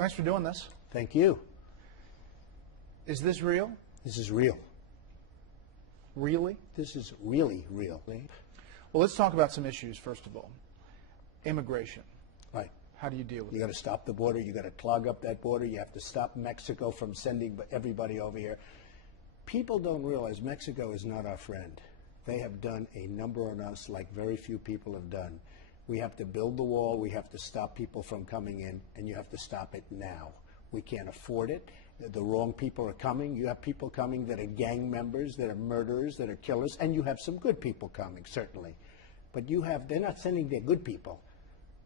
Thanks for doing this. Thank you. Is this real? This is real. Really? This is really real. Well, let's talk about some issues, first of all. Immigration. Right. How do you deal with it? You got to stop the border. You got to clog up that border. You have to stop Mexico from sending everybody over here. People don't realize Mexico is not our friend. They have done a number on us like very few people have done. We have to build the wall. We have to stop people from coming in, and you have to stop it now. We can't afford it. The wrong people are coming. You have people coming that are gang members, that are murderers, that are killers, and you have some good people coming, certainly. But they're not sending their good people.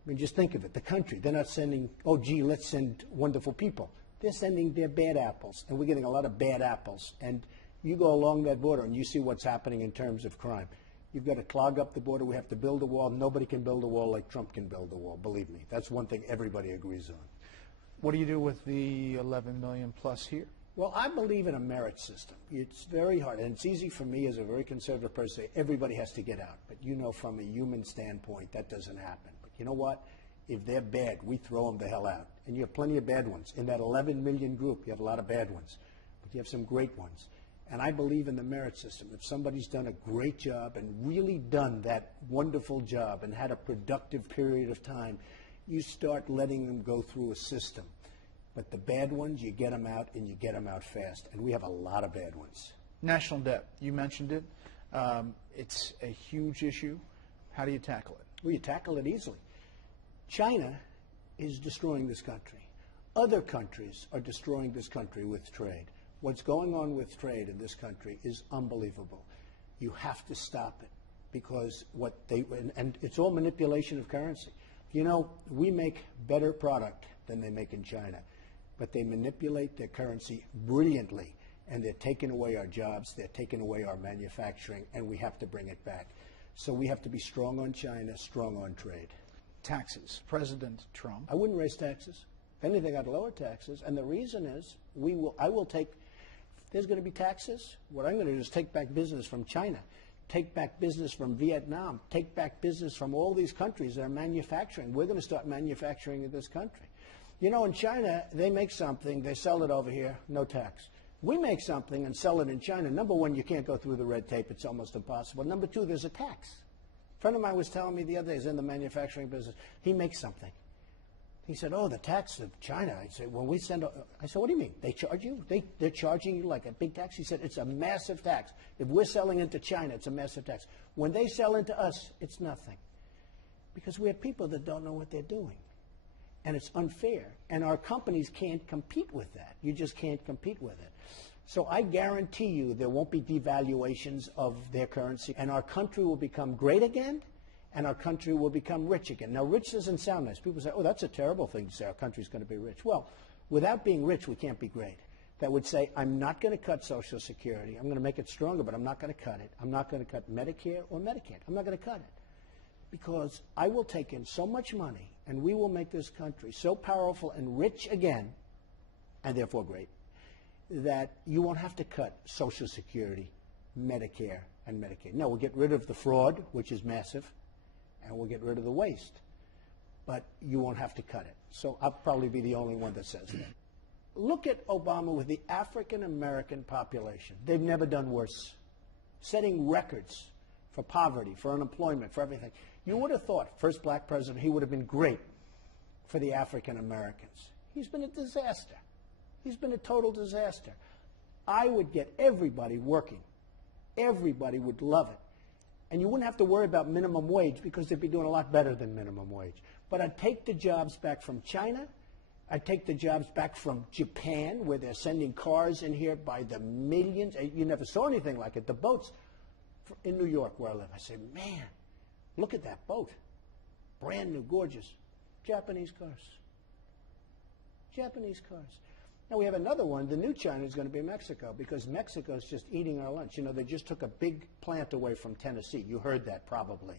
I mean, just think of it, the country. They're not sending, oh, gee, let's send wonderful people. They're sending their bad apples, and we're getting a lot of bad apples. And you go along that border, and you see what's happening in terms of crime. You've got to clog up the border. We have to build a wall. Nobody can build a wall like Trump can build a wall, believe me. That's one thing everybody agrees on. What do you do with the 11 million plus here? Well, I believe in a merit system. It's very hard, and it's easy for me as a very conservative person to say everybody has to get out. But you know, from a human standpoint, that doesn't happen. But you know what? If they're bad, we throw them the hell out. And you have plenty of bad ones. In that 11 million group, you have a lot of bad ones. But you have some great ones. And I believe in the merit system. If somebody's done a great job and really done that wonderful job and had a productive period of time, you start letting them go through a system. But the bad ones, you get them out, and you get them out fast. And we have a lot of bad ones. National debt, you mentioned it. It's a huge issue. How do you tackle it? Well, you tackle it easily. China is destroying this country. Other countries are destroying this country with trade. What's going on with trade in this country is unbelievable. You have to stop it because and it's all manipulation of currency. You know, we make better product than they make in China, but they manipulate their currency brilliantly, and they're taking away our jobs, they're taking away our manufacturing, and we have to bring it back. So we have to be strong on China, strong on trade. Taxes. President Trump. I wouldn't raise taxes. If anything, I'd lower taxes, and the reason is I will take. There's going to be taxes. What I'm going to do is take back business from China, take back business from Vietnam, take back business from all these countries that are manufacturing. We're going to start manufacturing in this country. You know, in China, they make something, they sell it over here, no tax. We make something and sell it in China. Number one, you can't go through the red tape. It's almost impossible. Number two, there's a tax. A friend of mine was telling me the other day, he's in the manufacturing business. He makes something. He said, oh, the tax of China. I said, when we send, I said, what do you mean? They charge you? They're charging you like a big tax? He said, it's a massive tax. If we're selling into China, it's a massive tax. When they sell into us, it's nothing. Because we have people that don't know what they're doing. And it's unfair. And our companies can't compete with that. You just can't compete with it. So I guarantee you there won't be devaluations of their currency. And our country will become great again. And our country will become rich again. Now, rich doesn't sound nice. People say, oh, that's a terrible thing to say, our country's going to be rich. Well, without being rich, we can't be great. That would say, I'm not going to cut Social Security. I'm going to make it stronger, but I'm not going to cut it. I'm not going to cut Medicare or Medicaid. I'm not going to cut it. Because I will take in so much money, and we will make this country so powerful and rich again, and therefore great, that you won't have to cut Social Security, Medicare, and Medicaid. No, we'll get rid of the fraud, which is massive, and we'll get rid of the waste. But you won't have to cut it. So I'll probably be the only one that says that. Look at Obama with the African-American population. They've never done worse. Setting records for poverty, for unemployment, for everything. You would have thought, first black president, he would have been great for the African-Americans. He's been a disaster. He's been a total disaster. I would get everybody working. Everybody would love it. And you wouldn't have to worry about minimum wage because they'd be doing a lot better than minimum wage. But I'd take the jobs back from China. I'd take the jobs back from Japan, where they're sending cars in here by the millions. You never saw anything like it. The boats in New York, where I live, I say, man, look at that boat. Brand new, gorgeous. Japanese cars. Japanese cars. Now we have another one. The new China is going to be Mexico, because Mexico is just eating our lunch. You know, they just took a big plant away from Tennessee. You heard that probably.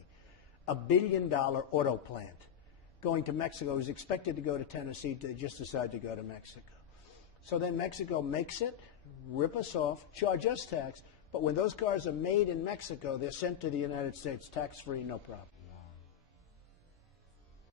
$1 billion auto plant going to Mexico. It was expected to go to Tennessee. They just decided to go to Mexico. So then Mexico makes it, rip us off, charge us tax. But when those cars are made in Mexico, they're sent to the United States tax-free, no problem.